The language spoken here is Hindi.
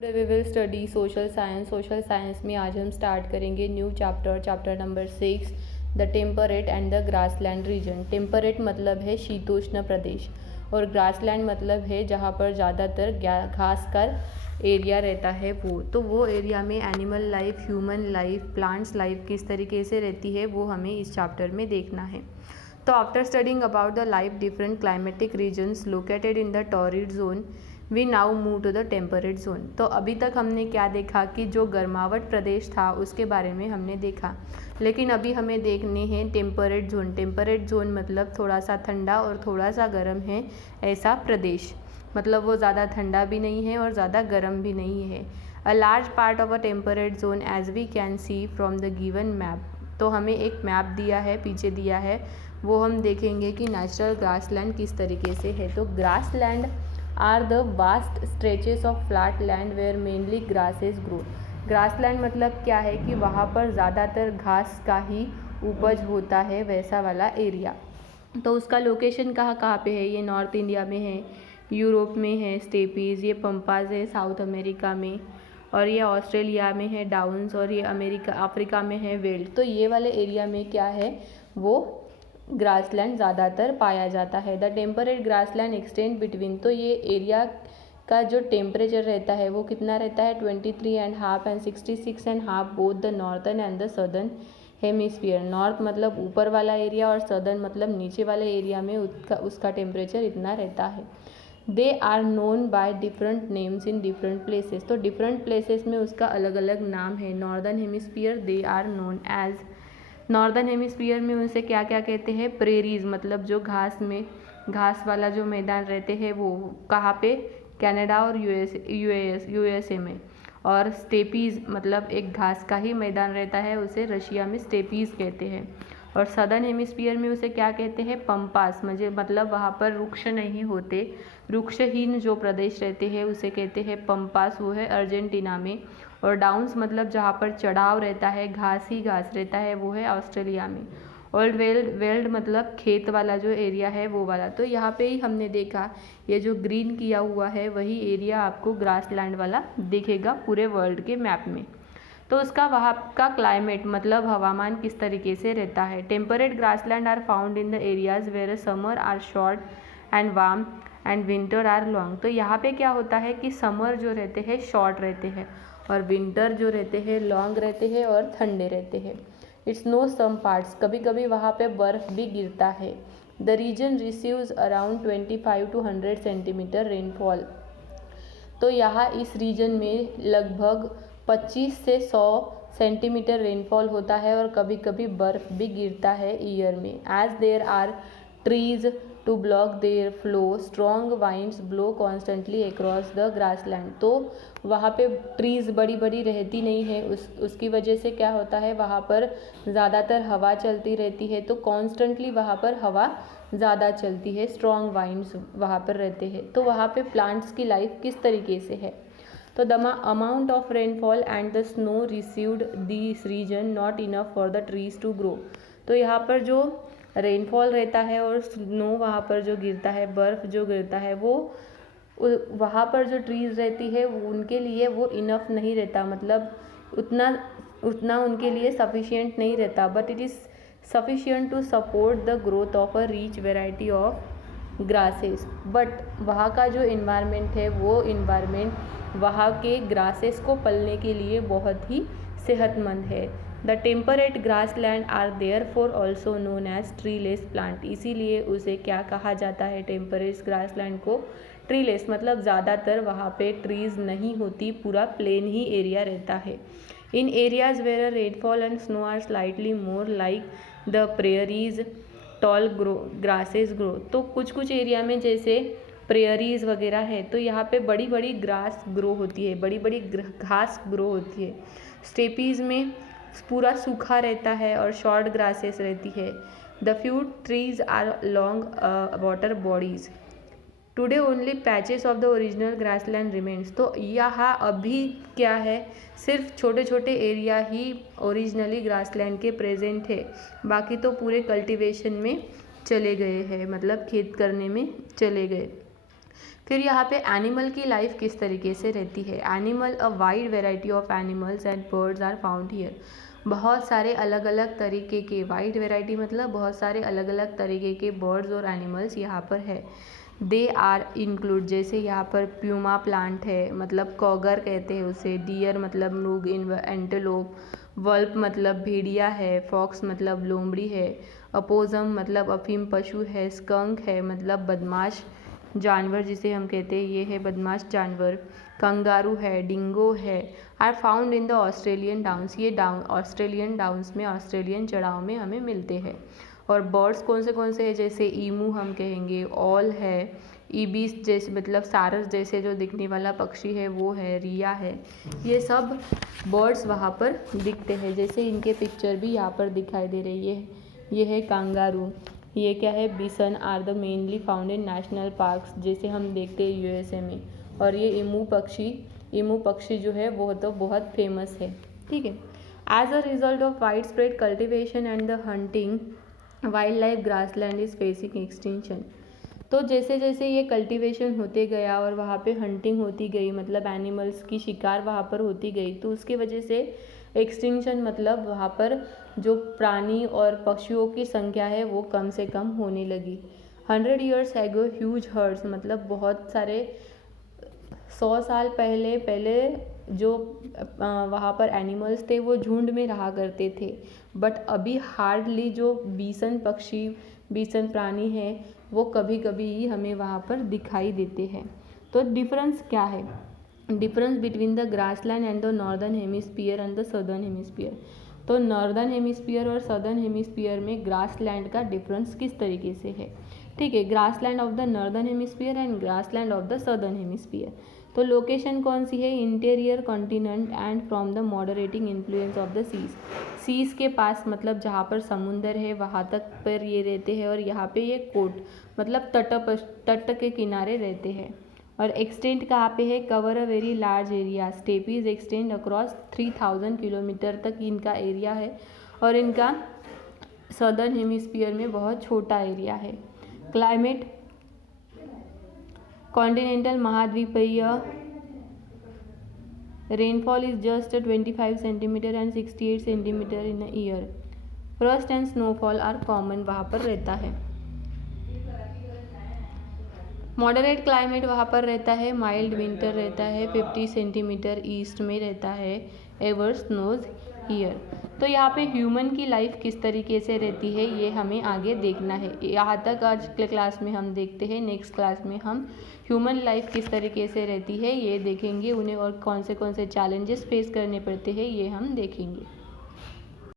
Today we will study social science. Social science में आज हम स्टार्ट करेंगे new chapter number 6, the temperate and the grassland region. Temperate मतलब है शीतोष्ण प्रदेश और ग्रासलैंड मतलब है जहाँ पर ज़्यादातर घास का एरिया रहता है वो एरिया में animal life, human life, plants life किस तरीके से रहती है वो हमें इस चैप्टर में देखना है। तो after studying about the life different climatic regions located in the torrid zone we now move to the temperate zone. तो अभी तक हमने क्या देखा कि जो गर्मावट प्रदेश था उसके बारे में हमने देखा, लेकिन अभी हमें देखने हैं टेम्परेट जोन। टेम्परेट जोन मतलब थोड़ा सा ठंडा और थोड़ा सा गर्म है ऐसा प्रदेश, मतलब वो ज़्यादा ठंडा भी नहीं है और ज़्यादा गर्म भी नहीं है। A large part of a temperate zone as we can see from the given map. तो हमें एक मैप दिया है, पीछे दिया है, वो हम देखेंगे कि नेचुरल ग्रासलैंड किस तरीके से है। तो grassland are the vast stretches of flat land where mainly grasses grow. Grassland मतलब क्या है कि वहाँ पर ज़्यादातर घास का ही उपज होता है, वैसा वाला एरिया। तो उसका लोकेशन कहाँ कहाँ पे है? ये नॉर्थ इंडिया में है, यूरोप में है स्टेपीज़, ये पंपाज है साउथ अमेरिका में, और ये ऑस्ट्रेलिया में है डाउन्स, और ये अफ्रीका में है वेल्ड। तो ये वाले एरिया में क्या है, वो ग्रासलैंड ज़्यादातर पाया जाता है। The temperate grassland extend between. तो ये एरिया का जो टेम्परेचर रहता है वो कितना रहता है 23.5 and 66.5 both the northern and the southern hemisphere. North मतलब ऊपर वाला एरिया और सदर्न मतलब नीचे वाले एरिया में उसका टेम्परेचर इतना रहता है। They are known by different names in different places. तो डिफरेंट प्लेसेस में उसका अलग अलग नाम है। Northern hemisphere they are known as, northern hemisphere में उनसे क्या क्या कहते हैं? प्रेरीज, मतलब जो घास वाला जो मैदान रहते हैं वो कहाँ पे? कनाडा और यूएसए में। और स्टेपीज़ मतलब एक घास का ही मैदान रहता है, उसे रशिया में स्टेपीज़ कहते हैं। और सदर्न हेमिस्फीयर में उसे क्या कहते हैं? पंपास, मतलब वहाँ पर वृक्ष नहीं होते, वृक्षहीन जो प्रदेश रहते हैं उसे कहते हैं पंपास, वो है अर्जेंटीना में। और डाउन्स मतलब जहाँ पर चढ़ाव रहता है, घास ही घास रहता है, वो है ऑस्ट्रेलिया में। ओल्ड वेल्ड मतलब खेत वाला जो एरिया है वो वाला। तो यहाँ पे ही हमने देखा ये जो ग्रीन किया हुआ है वही एरिया आपको ग्रासलैंड वाला दिखेगा पूरे वर्ल्ड के मैप में। तो उसका वहाँ का क्लाइमेट मतलब हवामान किस तरीके से रहता है। Temperate grassland are found in the areas where summer are short and warm and winter are long. तो यहाँ पे क्या होता है कि समर जो रहते हैं शॉर्ट रहते हैं और विंटर जो रहते हैं लॉन्ग रहते हैं और ठंडे रहते हैं। इट्स नो सम पार्ट्स, कभी कभी वहाँ पे बर्फ़ भी गिरता है। The region receives around 25 to 100 centimetre rainfall. तो यहाँ इस रीजन में लगभग 25 से 100 सेंटीमीटर रेनफॉल होता है और कभी कभी बर्फ़ भी गिरता है ईयर में। As there are trees to block their flow, strong winds blow constantly across the grassland. तो वहाँ पे ट्रीज़ बड़ी बड़ी रहती नहीं है, उसकी वजह से क्या होता है वहाँ पर ज़्यादातर हवा चलती रहती है, तो कॉन्स्टेंटली वहाँ पर हवा ज़्यादा चलती है, स्ट्रॉन्ग वाइंड्स वहाँ पर रहते हैं। तो वहाँ पे प्लांट्स की लाइफ किस तरीके से है? तो the amount of rainfall and the snow received this region not enough for the trees to grow. तो यहाँ पर जो रेनफॉल रहता है और स्नो वहाँ पर जो गिरता है, बर्फ़ जो गिरता है, वो वहाँ पर जो ट्रीज़ रहती है उनके लिए वो इनफ नहीं रहता, मतलब उतना उनके लिए सफिशिएंट नहीं रहता। But it is sufficient to support the growth of a rich variety of grasses. But वहाँ का जो इन्वायरमेंट है वो इन्वायरमेंट वहाँ के ग्रासेस को पलने के लिए बहुत ही सेहतमंद है। The temperate grassland are therefore also known as treeless plant. इसीलिए उसे क्या कहा जाता है टेम्परेट ग्रासलैंड को? ट्रीलेस, मतलब ज़्यादातर वहाँ पे ट्रीज़ नहीं होती, पूरा प्लेन ही एरिया रहता है। In areas where rainfall and snow are slightly more like the prairies tall grasses grow. तो कुछ एरिया में जैसे प्रेयरीज वगैरह है तो यहाँ पे बड़ी बड़ी ग्रास ग्रो होती है, बड़ी बड़ी घास ग्रो होती है। स्टेपीज़ में पूरा सूखा रहता है और शॉर्ट ग्रासेस रहती है। The few trees are long water bodies. Today only patches of the original grassland remains. तो यहाँ अभी क्या है, सिर्फ छोटे छोटे एरिया ही ओरिजिनली ग्रासलैंड के प्रेजेंट है, बाकी तो पूरे कल्टीवेशन में चले गए हैं, मतलब खेत करने में चले गए। फिर यहाँ पे एनिमल की लाइफ किस तरीके से रहती है। Animal, a wide variety of animals and birds are found here. बहुत सारे अलग अलग तरीके के, वाइड वेराइटी मतलब बहुत सारे अलग अलग तरीके के बर्ड्स और एनिमल्स यहाँ पर है। दे आर इंक्लूड, जैसे यहाँ पर प्यूमा प्लांट है, मतलब कॉगर कहते हैं उसे। डियर मतलब मृग, एंटेलोप। वल्प मतलब भेड़िया है। फॉक्स मतलब लोमड़ी है। अपोजम मतलब अफीम पशु है। स्कंक है मतलब बदमाश जानवर जिसे हम कहते हैं, ये है बदमाश जानवर। कंगारू है, डिंगो है। Are found in the Australian downs, ये ऑस्ट्रेलियन डाउन्स में, ऑस्ट्रेलियन चढ़ाव में हमें मिलते हैं। और बर्ड्स कौन से हैं, जैसे ईमू हम कहेंगे, ऑल है, ईबीस जैसे मतलब सारस जैसे जो दिखने वाला पक्षी है वो है, रिया है। ये सब बर्ड्स वहाँ पर दिखते हैं, जैसे इनके पिक्चर भी यहाँ पर दिखाई दे रही है। ये है कांगारू। ये क्या है, bison are the mainly found in national parks, जैसे हम देखते हैं यूएसए में। और ये ईमू पक्षी जो है वो तो बहुत फेमस है, ठीक है। As a result of wide spread cultivation and the hunting, wildlife grassland is facing extinction. तो जैसे जैसे ये कल्टीवेशन होते गया और वहाँ पे हंटिंग होती गई, मतलब एनिमल्स की शिकार वहाँ पर होती गई, तो उसकी वजह से एक्सटिंक्शन मतलब वहाँ पर जो प्राणी और पक्षियों की संख्या है वो कम से कम होने लगी। 100 years ago ह्यूज हर्ड्स मतलब बहुत सारे 100 साल पहले जो वहाँ पर एनिमल्स थे वो झुंड में रहा करते थे। बट अभी हार्डली जो बीसन प्राणी है वो कभी कभी ही हमें वहाँ पर दिखाई देते हैं। तो डिफरेंस क्या है, difference between the grassland and the northern hemisphere and the southern hemisphere. तो नॉर्दर्न हेमिस्फीयर और सदर्न हेमिस्फीयर में ग्रासलैंड का डिफरेंस किस तरीके से है, ठीक है। Grassland of the northern hemisphere and grassland of the southern hemisphere. तो लोकेशन कौन सी है, interior continent and from the moderating influence of the seas के पास, मतलब जहाँ पर समुंदर है वहाँ तक पर ये रहते हैं। और यहाँ पे ये कोट मतलब तट के किनारे रहते हैं। और एक्सटेंट कहाँ पे है, cover a very large area. Steppes extend across 3000 kilometre तक इनका एरिया है। और इनका सदर्न हेमिस्फीयर में बहुत छोटा एरिया है। क्लाइमेट कॉन्टिनेंटल महाद्वीपीय, rainfall is just 25 centimetre and 68 centimetre in a year. Frost and snowfall are common वहाँ पर रहता है। मॉडरेट क्लाइमेट वहाँ पर रहता है, माइल्ड विंटर रहता है, 50 सेंटीमीटर ईस्ट में रहता है, एवर स्नोज ईयर। तो यहाँ पे ह्यूमन की लाइफ किस तरीके से रहती है ये हमें आगे देखना है। यहाँ तक आज के क्लास में हम देखते हैं, नेक्स्ट क्लास में हम ह्यूमन लाइफ किस तरीके से रहती है ये देखेंगे, उन्हें और कौन से चैलेंजेस फेस करने पड़ते हैं ये हम देखेंगे।